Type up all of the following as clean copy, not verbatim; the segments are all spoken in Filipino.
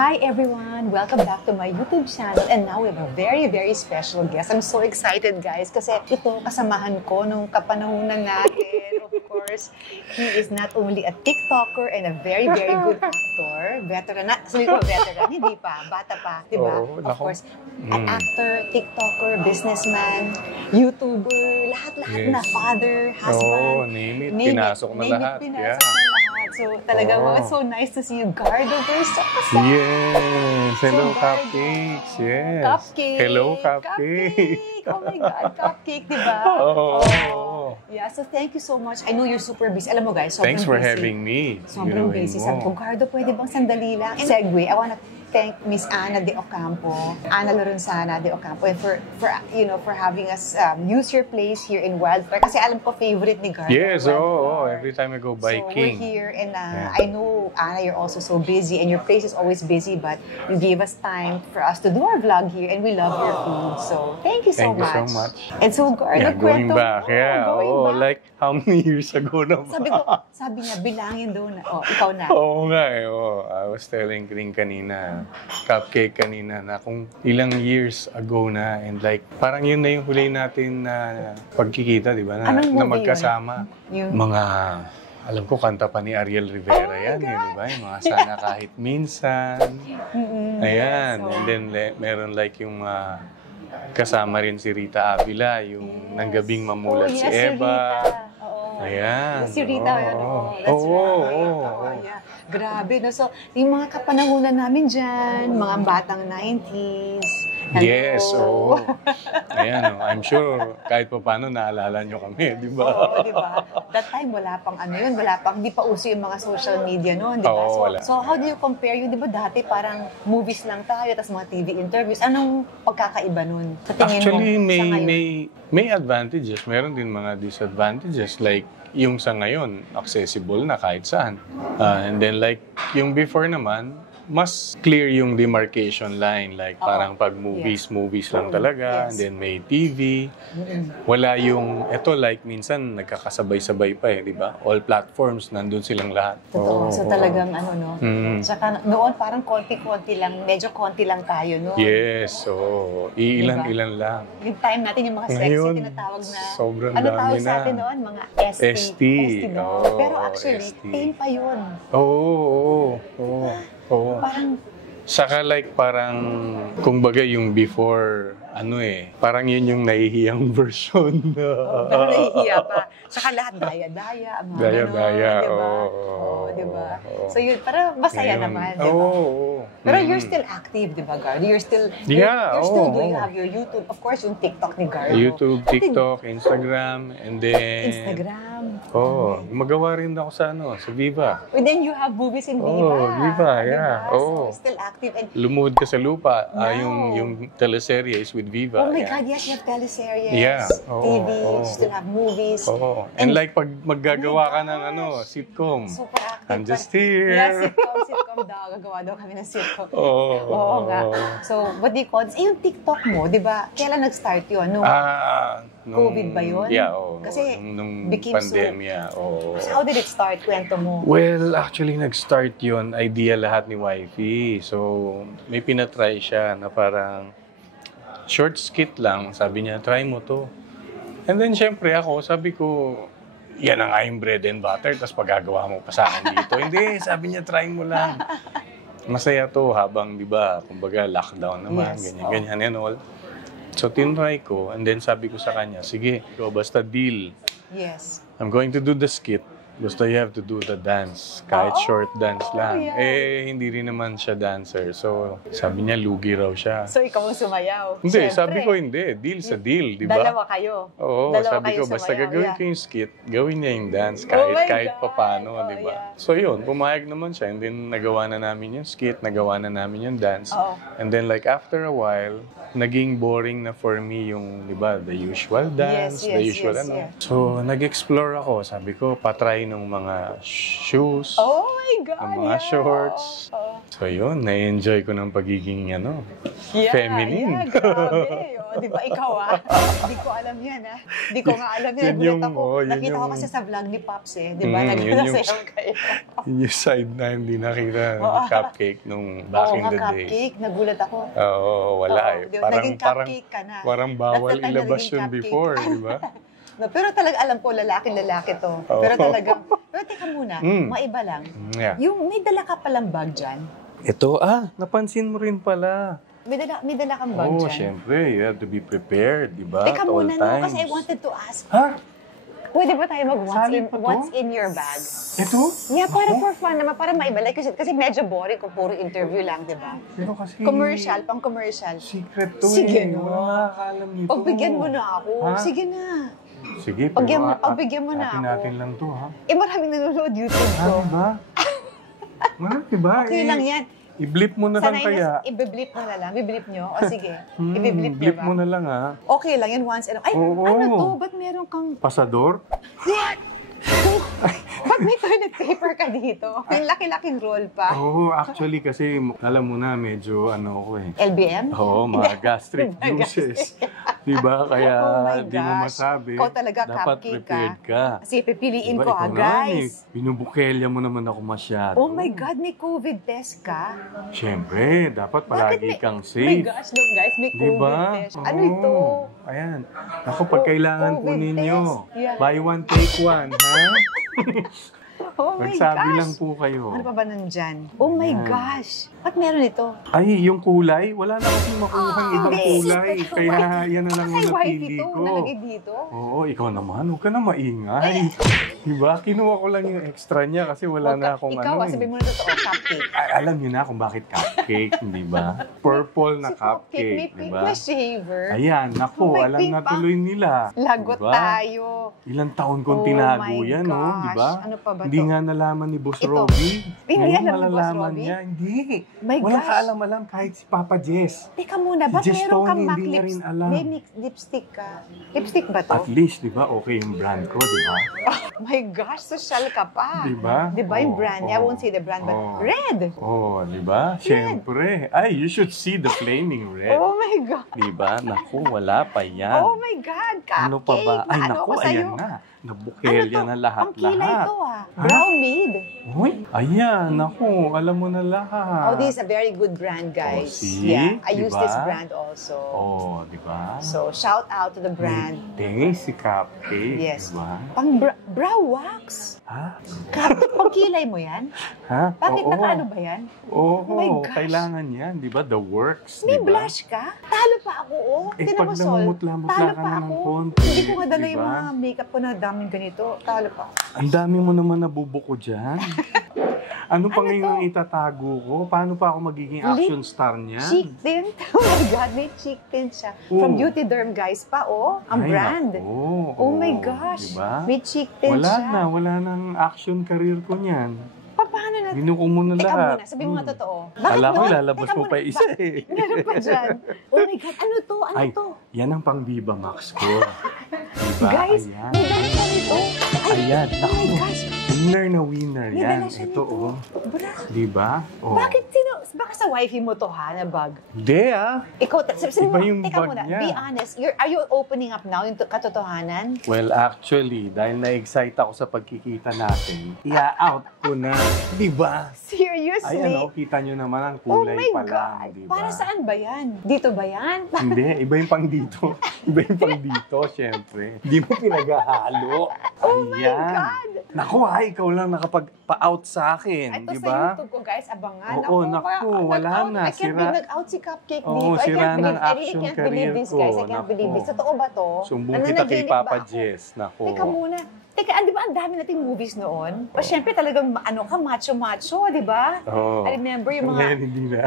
Hi everyone! Welcome back to my YouTube channel and now we have a very special guest. I'm so excited guys kasi ito kasamahan ko nung kapanahunan natin. Of course, he is not only a TikToker and a very good actor. Veteran na, sabi ko veteran, hindi pa, bata pa, di ba? Of course, an actor, TikToker, businessman, YouTuber, lahat-lahat na, father, husband. Name it, pinasok na lahat. So, talagang so nice to see you, Gardo Verso. Yes! Hello, Cupcakes! Yes! Cupcake! Hello, Cupcake! Oh my God, Cupcake, di ba? Yeah, so thank you so much. I know you're super busy. Alam mo guys, sobrang busy. Thanks for having me. Sobrang busy. Sabi ko, Gardo, pwede bang sandali lang? Segue, I wanna thank Miss Ana de Ocampo, Ana Lorenzana de Ocampo, and for having us use your place here in Wildflower. Kasi alam ko favorite ni Gardo. Yes, every time I go biking. So we're here, and I know Ana, you're also so busy, and your place is always busy, but you gave us time for us to do our vlog here, and we love your food. So thank you so much. Thank you so much. And so Gardo, going back, going back. like how many years ago na ba? Sabi niya, bilangin daw na. Ikaw na. Oo nga I was telling Kring kanina, Cupcake kanina, na kung ilang years ago na, and like, parang yun na yung huli natin na pagkikita, di ba? Na magkasama. Mga, alam ko, kanta pa ni Ariel Rivera yan, di ba? Yung mga Sana Kahit Minsan. Ayan. And then, meron like yung kasama rin si Rita Avila, yung Nanggabing Mamulat si Eva. Ayan. Si Rita, that's right. Yeah. Grabe, no? So, yung mga kapanahunan namin dyan, mga batang 90s. Hello. Yes, Ayan, I'm sure kahit pa paano naalala nyo kami, di ba? Oo, di ba? That time, wala pang hindi pa uso yung mga social media noon, di ba? So, how do you compare yun? Di ba dati parang movies lang tayo, tapos mga TV interviews. Anong pagkakaiba nun? Sa tingin Actually, mo, may advantages. Meron din mga disadvantages. Like, yung sa ngayon, accessible na kahit saan. And then like, yung before naman, mas clear yung demarcation line. Like, parang pag movies lang talaga. And then may TV. Wala yung, eto like, minsan nagkakasabay-sabay pa di ba? All platforms, nandun silang lahat. Totoo. So talagang Tsaka noon parang konti-konti lang, medyo konti lang tayo, no? Yes, ilan-ilan lang. Yung time natin, yung mga sexy, tinatawag na, sobrang dami tawag na. sa atin noon? Mga ST. Pero actually, tame pa yun. Parang, saka like parang, kumbaga yung before, parang yun yung nahihiyang version. Pero nahihiya pa. Saka lahat daya-daya. Daya-daya, diba? So yun, parang masaya naman, diba? Pero you're still active, diba, Gardo? You're still doing, you have your YouTube, of course, yung TikTok ni Gardo. YouTube, TikTok, Instagram, and then... Instagram. Magawa rin ako sa Viva. And then you have movies in Viva. Viva, yeah. So still active. And Lumuhod Ka sa Lupa, yung teleserye is with Viva. Oh my God, yes, you have teleseries, TV, you still have movies. And like pag maggagawa ka ng sitcom. Super active. I'm just here. Yeah, sitcom daw. Gagawa daw kami ng sitcom. Nga. So, what do you call this? Yung TikTok mo, di ba? Kailan nag-start yun? COVID ba yun? Yeah, Kasi nung pandemya. So, how did it start? Kwento mo. Well, actually, nag-start yun. Idea lahat ni Wifey. So, may pinatry siya na parang short skit lang. Sabi niya, try mo to. And then, syempre ako, sabi ko, yan ang yung bread and butter, tapos pagagawa mo pa sa akin dito. Hindi, sabi niya, try mo lang. Masaya to habang, di ba, kumbaga, lockdown naman, ganyan and all. So, tinry ko, and then sabi ko sa kanya, sige, basta deal. Yes. I'm going to do the skit. Basta you have to do the dance. Kahit short dance lang. Hindi rin naman siya dancer. So, sabi niya, lugi raw siya. So, ikaw ang sumayaw? Hindi, sabi ko hindi. Deal sa deal, di ba? Dalawa kayo? Sabi ko, basta gagawin ko yung skit, gawin niya yung dance kahit papano, di ba? So, yun, pumayag naman siya. And then, nagawa na namin yung skit, nagawa na namin yung dance. And then, like, after a while, naging boring na for me yung, di ba, the usual dance, the usual So, nag-explore ako. Sabi ko, patry ng mga shoes, oh my God, ng mga shorts. So yun, na-enjoy ko ng pagiging feminine. Yeah, grabe. Di ba ikaw Hindi ko alam yan Hindi ko nga alam yan. Nakita ko kasi sa vlog ni Pops Di ba? Nagsasayaw kayo. Yun yung side na hindi nakita ng Cupcake nung back in the days. Cupcake. Nagulat ako. Oo, wala Naging Cupcake ka na. Parang bawal ilabas yun before, di ba? Pero talaga alam ko, lalaki to. Pero talagang, pero teka muna, maiba lang. Yeah. Yung may dala ka palang bag dyan. Ito, napansin mo rin pala. May dala kang bag dyan. Syempre, you have to be prepared, di ba? Teka muna, kasi I wanted to ask. Pwede ba tayo what's in your bag? Ito? Yeah, para for fun naman, para maiba. Like, kasi medyo boring kung puro interview lang, di ba? Pero kasi... Pang-commercial. Secret to Sige, Wala nakakaalam nito. Pagbigyan mo na ako. Sige na. Sige, pagbigyan mo na ako. natin lang to, maraming nanonood YouTube ko. Ba? Marami ba? Okay lang yan. I-blip mo na lang kaya. I-blip mo na lang. Biblip nyo? O sige. I-blip nyo blip ba? mo na lang Okay lang yan once. Ay, ano to? Ba't meron kang... Pasador? Ba't may toilet paper ka dito? Yung laki-laking roll pa. Actually kasi alam mo na medyo ako LBM? Mga gastric juices. Diba? Kaya di mo masabi. Ikaw talaga dapat prepared ka. Kasi pipiliin diba, ko guys. Binubukelya mo naman ako masyado. Oh my God, may COVID test ka? Siyempre, dapat palagi kang safe. Oh my gosh, look guys, may COVID test. Ano ito? Ayan. Ako, pag kailangan po ninyo, buy one, take one, Oh my Magsabi gosh. lang po kayo. Ano pa ba nandyan? Oh my gosh. Ba't meron ito? Ay, yung kulay? Wala na kasing makuhang ibang kulay. Kaya yan na lang yung napili ko. Nalagay dito? Oo, ikaw naman. Huwag ka na maingay. Diba? Kinuha ko lang yung extra niya kasi wala na akong Ikaw, sabihin mo na totoo, cupcake. Alam niyo na kung bakit cupcake, di ba? Purple na cupcake, di ba? May shaver. Ayan, naku, alam na tuloy nila. Lagot tayo. Ilang taon kong tinago yan, di ba? Ano pa ba Hindi nga nalaman ni Boss Robbie. Hindi alam ni Boss malalaman Robbie? niya. Hindi. My Wala gosh. ka alam kahit si Papa Jess. Teka muna, ba't Jess meron kang Tony, MAC hindi niya rin alam. May lipstick ka? Lipstick ba to? At least, di ba, okay yung brand ko, di ba? Oh my gosh, social ka pa. Di ba? Di ba yung brand? I won't say the brand, but red. Di ba? Siyempre. Ay, you should see the flaming red. Oh my God. Di ba? Naku, wala pa yan. Oh my God, cupcake. Ano pa ba? Ay, Ano naku, ako sa'yo? ayan na. Nabukelya na lahat-lahat. Ang kilay ito Brown made. Uy, ayan, naku, alam mo na lahat. Oh, this is a very good brand, guys. See? Yeah, I use Diba? this brand also. Di ba? So, shout out to the brand. Tasty cupcake. Yes. Diba? Pang brow wax. Ha? Pang kilay mo yan? Ha? Bakit nakaano ba yan? Oo, Oh my gosh. kailangan yan. Di ba? The works. May diba? blush ka? Talo pa ako, Tinan pag mo, Sol. namumutla-mutla Talo ka pa na ng ako. konti, Hindi ko nga dala yung diba? mga makeup ko na daming ganito. Talo pa ako. Ang dami mo naman nabubuko dyan. Ano pa ngayon ang itatago ko? Paano pa ako magiging action star niya? Cheek tint. Oh my God, may cheek tint siya. From Beauty Derm, guys, ang brand. Oh my gosh. Diba? May cheek tint siya. Wala nang action career ko niyan. Paano na? Binuko mo na Teka lahat. muna, sabihin mo nga totoo. Bakit Kala ko nun? lalabas Teka mo muna, pa isa Meron pa dyan. Oh my God, ano to? Ay, to? yan ang pang Viva Max ko. Diba? Guys, Ayan. may dala siya nito. Ayan. Oh my gosh. Winner na winner. May Yan. dala siya Ito, nito. Bra. Diba? Bakit baka sa wifey mo to na bag? Hindi Ikaw, sabi mo, Iba yung teka bag muna, niya. be honest, are you opening up now yung katotohanan? Well, actually, dahil na-excite ako sa pagkikita natin, i-out ko na. Diba? Seriously? Ay, kita nyo naman ang Oh kulay my pa lang. God! Diba? Para saan ba yan? Dito ba yan? Hindi, iba yung pang dito. Iba yung pang dito, syempre. Hindi mo pinaghahalo. Oh my God! Naku, ikaw lang nakapag-pa-out sa akin, Ito di sa ba? YouTube ko, guys, abangan. Oo, naku, wala na. I can't believe nag-out si Cupcake dito. Oo, sira ng action I can't career believe this, ko. guys. I can't Naku. believe this. Totoo ba to? Sumbong kita kay Nananaginip ba Papa ako? Jess. Naku. Teka muna. Teka, di ba ang dami nating movies noon? O syempre talagang macho-macho, di ba? Oo. I remember yung mga... Ngayon hindi na.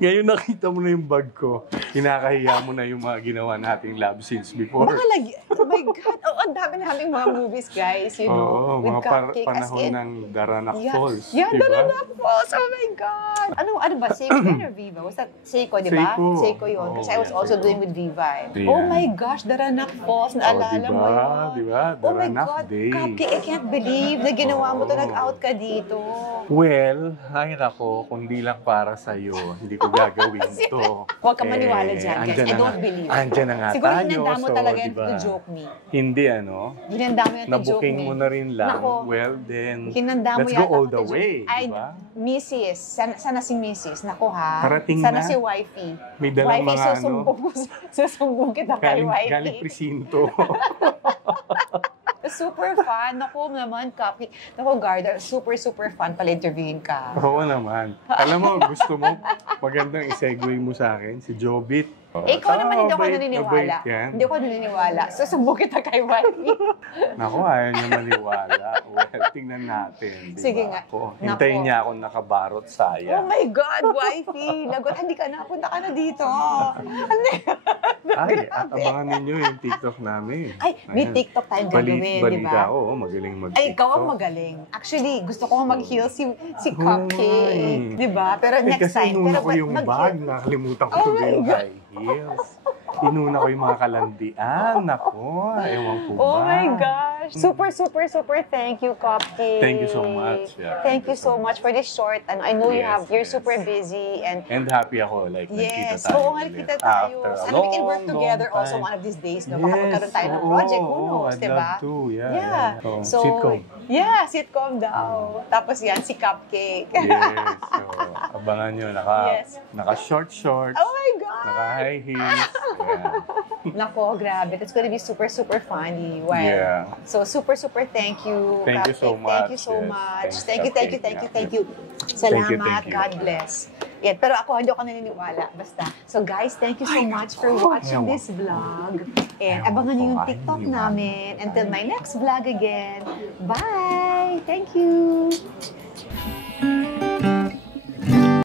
Ngayon nakita mo na yung bag ko. Kinakahiya mo na yung mga ginawa nating love scenes before. Baka lagi... Oh my God! Oh, ang dami naming mga movies, guys, you know, Oo, with mga Cupcake. As panahon in, ng Daranak yeah, Falls. yeah, diba? Daranak Falls. Oh my God. Ano ba? Seiko or Viva? Was that Seiko, di ba? Seiko. Seiko yun. Kasi I was Oh, also Seiko. doing with Viva. Yeah. Oh my gosh, Daranak Falls. Naalala diba? mo yun. Diba? Oh my Daranak God, Day. Cupcake, I can't believe na ginawa mo to, Oo. nag-out ka dito. Well, ay nako, kung di lang para sa'yo, hindi ko gagawin to. Huwag ka maniwala dyan, guys. andyan I na don't nga- believe. Andyan na nga Siguro tayo. hinanda mo so, talaga yan diba? to joke me. Hindi Hinanda mo yan to joke Nabuking me. mo na rin lang. Nako. Well, then, Hinanda mo let's yata go all ako the to way. joke. Ay, Diba? Mrs. Sana si Mrs. Nako ha. Parating Sana na. si Wifey. May dalang Wifey, mga susumbong kita kay Wifey. Galing presinto. Super fun. Naku naman, Cupcake. Naku, Garda, super fun pala interviewin ka. Oo naman. Alam mo, gusto mo, magandang isegue mo sa akin, si Jobit. Ikaw naman hindi ako mabait, naniniwala. mabait yan. Hindi ako naniniwala. Susumbong kita kay Wifey. Naku, ayaw niya maniwala. Well, tingnan natin. Diba? Sige nga. Hintayin Nako. niya ako nakabarot Oh saya. my God, Wifey. Lagot, hindi ka na. Punta ka na dito. Ay, abangan ninyo yung TikTok namin. Ay, may Ayan. TikTok tayo gagawin, di Balita ba? ako, magaling mag-TikTok. Ay, ikaw ang magaling. Actually, gusto ko mag-heal si Cupcake. Ay. Di ba? Pero next kasi time. inuna Pero ko yung bag, nakalimutan ko Oh tuloy my yung God. high heels. Inuna ko yung mga kalandian. Nako, ewan ko ba. Oh my gosh. Super thank you, Cupcake. Thank you so much. Yeah. Thank you so much for this short. I know you're Yes. super busy and And happy ako, like, nagkita yes, tayo. oo nga, ulit. nakita tayo. After a Sana we can work long, together long also time. one of these days, no? Baka magkaroon tayo ng project, who knows, I'd di ba? love to, yeah. Yeah. So, sitcom. Yeah, sitcom daw. Tapos yan, si Cupcake. Yes. So, abangan nyo. Yes. Naka short shorts. Oh my God! Naka high heels. Yeah. Nako, grabe. It's gonna be super funny. Wow. Yeah. So, super thank you, Thank you so Cupcake. Thank you much. so Yes. much. Thanks, Thank you. Cupcake. Thank you. Salamat. Thank you. God bless. Yan. Pero ako, hindi ako naniniwala. Basta. So, guys, thank you so much for watching Ayaw. this vlog. And Ayaw abangan niyo yung ko, TikTok ayaw. namin. Until my next vlog again. Bye! Thank you!